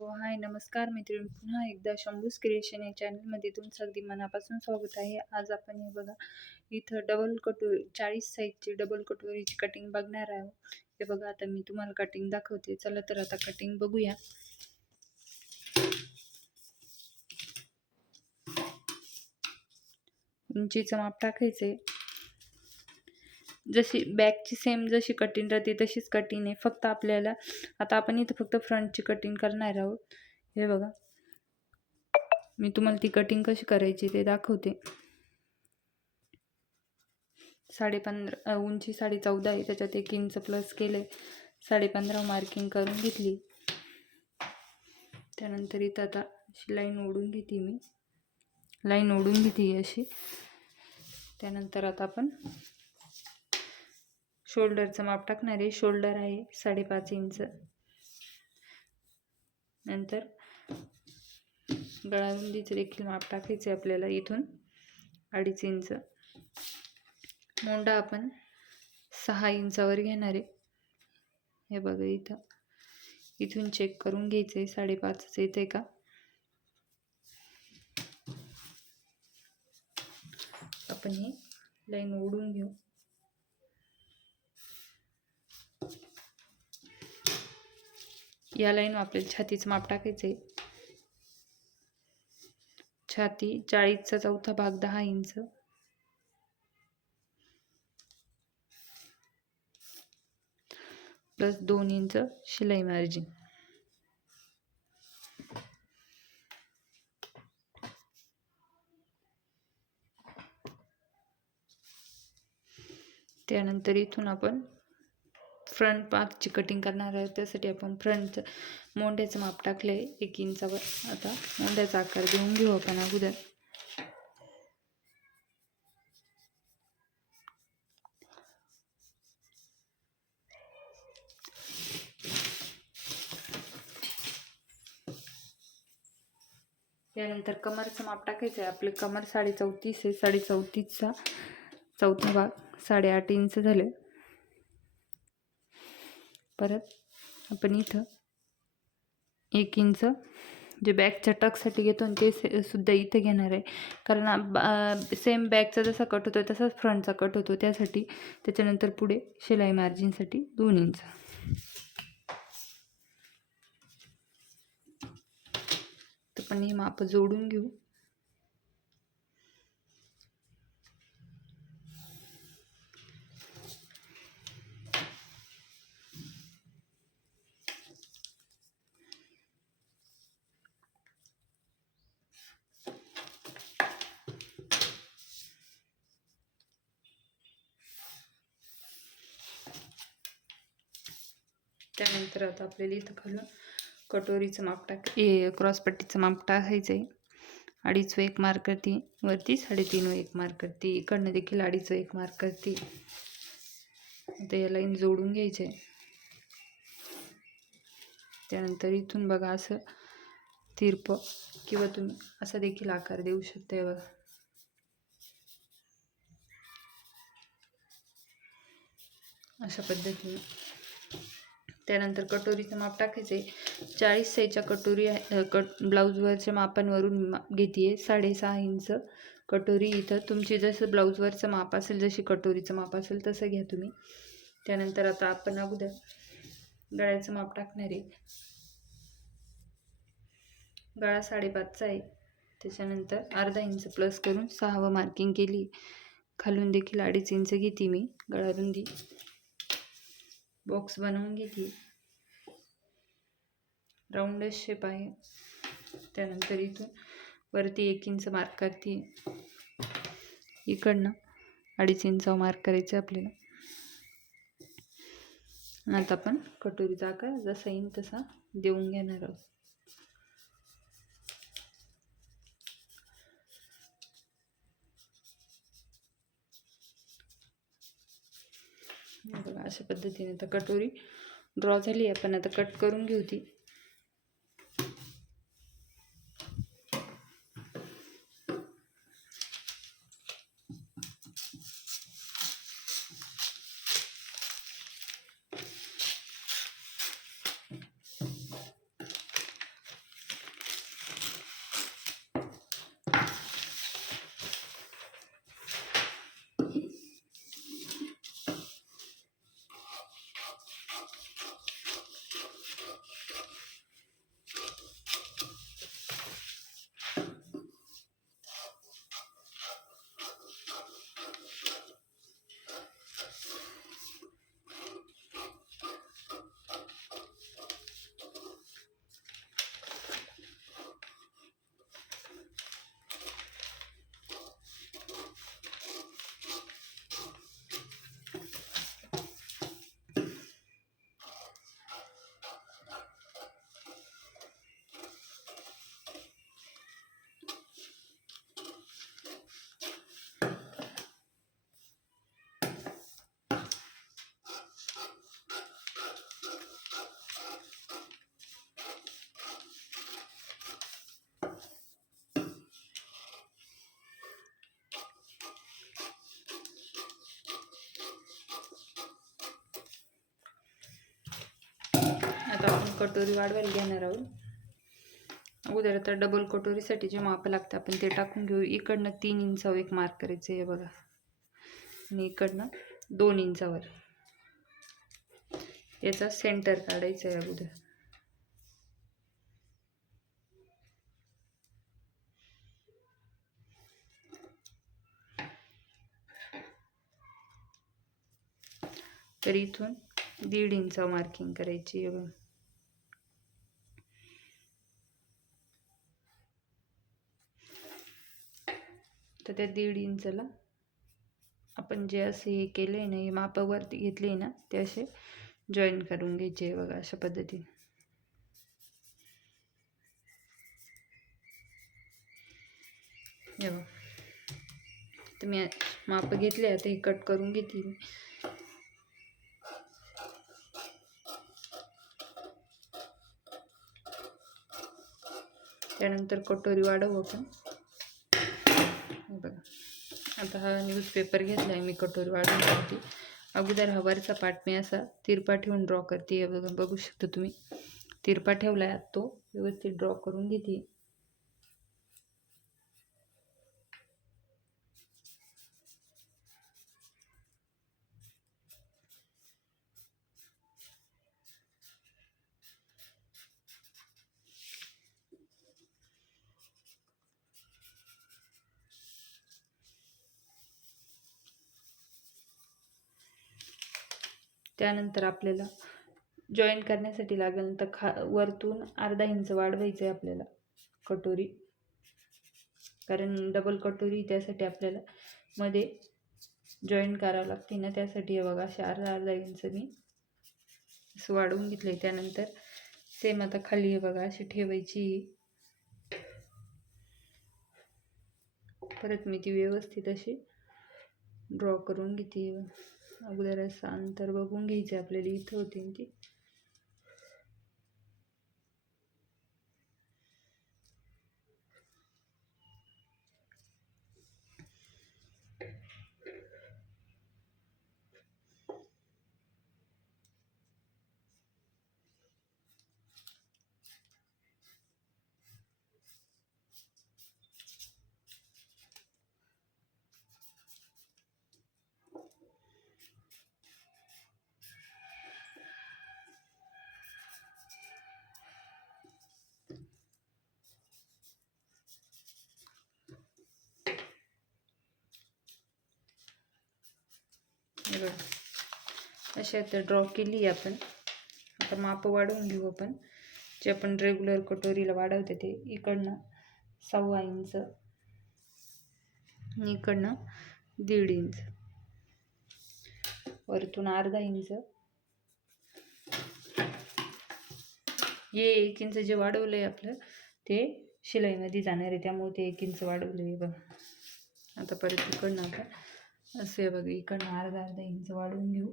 हो, हाय नमस्कार मैत्रिणी. पुन्हा एकदा शंभूज क्रिएशन या चॅनलमध्ये तुमचं अगदी मनापासून स्वागत आहे. आज आपण हे बघा इथं डबल कटोरी 40 साईजची डबल कटोरीची कटिंग बघणार आहोत. हे बघा आता मी तुम्हाला कटिंग दाखवते. चला तर आता कटिंग बघूया. उंचीचं माप टाकायचे. जशी बॅकची सेम जशी कटिंग राहते तशीच कटिंग आहे. फक्त आपल्याला आता आपण इथं फक्त फ्रंटची कटिंग करणार आहोत. हे बघा मी तुम्हाला ती कटिंग कशी करायची ते दाखवते. 15.5 उंची 14.5 आहे. त्याच्यात 1 इंच प्लस केले. 15.5 मार्किंग करून घेतली. त्यानंतर इथं आता अशी लाईन ओढून घेते मी. लाईन ओढून घेते अशी. त्यानंतर आता आपण शोल्डरचं माप टाकणार आहे. शोल्डर आहे 5.5 इंच. नंतर गळा रुंदीचं देखील माप टाकायचे आपल्याला. इथून 2.5 इंच. मोंडा आपण 6 इंचावर घेणार आहे. हे बघा इथून चेक करून घ्यायचं आहे 5.5 येते का. आपण ही लाईन ओढून घेऊ. या लाईन आपल्याला छातीचं माप टाकायचं आहे. छाती 40चा चौथा भाग 10 इंच. प्लस 2 इंच शिलाई मार्जिन. त्यानंतर इथून आपण फ्रंट पार्टची कटिंग करणार आहे. त्यासाठी आपण फ्रंटचं मोंड्याचं माप टाकलं आहे 1 इंचावर. आता मोंड्याचा आकार देऊन घेऊ आपण अगोदर. त्यानंतर कमरचं माप टाकायचं आहे. आपले कमर 34.5 आहे. 34.5चा चौथा भाग 8.5 इंच झाले. परत आपण इथं 1 इंच जे बॅकच्या टकसाठी घेतो ते सुद्धा इथे घेणार आहे. कारण सेम बॅकचा जसा कट होतो तसाच फ्रंटचा कट होतो त्यासाठी. त्याच्यानंतर पुढे शिलाई मार्जिनसाठी 2 इंच. तर पण ही माप जोडून घेऊ. त्यानंतर आता आपल्याला इथं खालून कटोरीचं माप क्रॉसपट्टीचं माप टाकायचं आहे. 2.5 व 1 मार्क करते वरती. 3.5 व 1 मार्क करते. इकडनं देखील 2.5 व 1 मार्क करते. आता या लाईन जोडून घ्यायचे. त्यानंतर इथून बघा असं तिरप किंवा तुम्ही असा देखील आकार देऊ शकता. बघा अशा पद्धतीने. त्यानंतर कटोरीचं माप टाकायचे. 40 साईजच्या कटोरी ब्लाऊजवरच्या मापांवरून घेते 6.5 इंच कटोरी. इथं तुमची जसं ब्लाऊजवरचं माप असेल, जशी कटोरीचं माप असेल तसं घ्या तुम्ही. त्यानंतर आता आपण अगोदर गळ्याचं माप टाकणार आहे. गळा 5.5चा आहे. त्याच्यानंतर अर्धा इंच प्लस करून 6व मार्किंग केली. खालून देखील 2.5 इंच घेते मी गळा रुंदी. बॉक्स बनवून घेते. राऊंडच शेप आहे. त्यानंतर इथून वरती 1 इंच मार्क करते. इकडनं 2.5 इंचावर मार्क करायचं आपल्याला. आता आपण कटोरीचा आकार जसा येईल तसा देऊन घेणार आहोत. बघा अशा पद्धतीने आता कटोरी ड्रॉ झाली. आपण आता कट करून घेऊ ती. कटोरी वाढवायला घेणार आहोत. अगोदर आता डबल कटोरीसाठी जे माप लागतं आपण ते टाकून घेऊ. इकडनं 3 इंचावर एक मार्क करायचं आहे बघा, आणि इकडनं 2 इंचावर याचा सेंटर काढायचा आहे अगोदर. तर इथून 1.5 इंचावर मार्किंग करायची आहे बघा. तर त्या 1.5 इंचाला आपण जे असे हे केले ना, हे मापावरती घेतले ना, ते असे जॉईन करून घ्यायचे बघा, अशा पद्धतीने. हे बघा, तर मी माप घेतले, आता हे कट करून घेते. त्यानंतर कटोरी वाढवू आपण. बघा, आता हा न्यूजपेपर घेतला आहे मी, कटोरी वाढवून करते. अगोदर हा वरचा पार्ट मी असा तिरपा ठेवून ड्रॉ करते. बघा, बघू शकता तुम्ही, तिरपा ठेवला आहे, तो व्यवस्थित ड्रॉ करून घेते. त्यानंतर आपल्याला जॉईन करण्यासाठी लागेल तर वरतून अर्धा इंच वाढवायचं आहे आपल्याला कटोरी, कारण डबल कटोरी, त्यासाठी आपल्याला मध्ये जॉईन करावं लागते ना, त्यासाठी बघा असे अर्धा इंच मी असं वाढवून घेतले. त्यानंतर सेम आता खाली हे बघा अशी ठेवायची. परत मी ती व्यवस्थित अशी ड्रॉ करून घेते. अगोदर असं अंतर बघून घ्यायचं आपल्याला, इथं होती ती. अशी आता ड्रॉ केली आपण. आता माप वाढवून घेऊ आपण, जे आपण रेग्युलर कटोरीला वाढवते ते. इकडनं 1.25 इंच, इकडनं 1.5 इंच, वरतून अर्धा इंच. हे 1 इंच जे वाढवलंय आपलं ते शिलाईमध्ये जाणार आहे, त्यामुळे ते 1 इंच वाढवलंय बघा. आता परत इकडनं आपण असे बघा, इकडनं अर्धा इंच वाढवून घेऊ.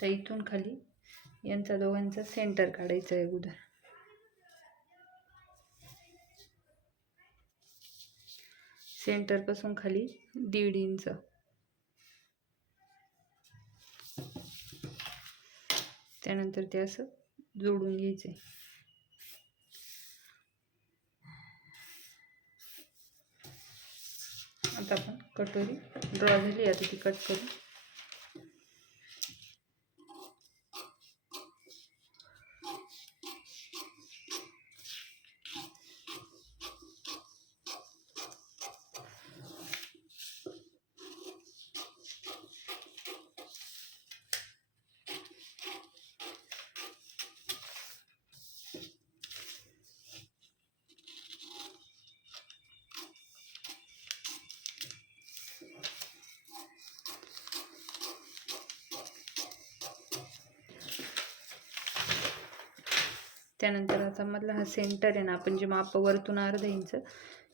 तर इथून खाली यांचा दोघांचा सेंटर काढायचा आहे अगोदर. सेंटर पासून खाली 1.5 इंच, त्यानंतर ते असं जोडून घ्यायचे. आता आपण कटोरी ड्रॉ झाली, आता ती कट करू. त्यानंतर आता मधला हा सेंटर आहे ना, आपण जे माप वरतून अर्धा इंच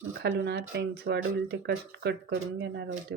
खालून अर्धा इंच वाढवलं ते कट करून घेणार होते.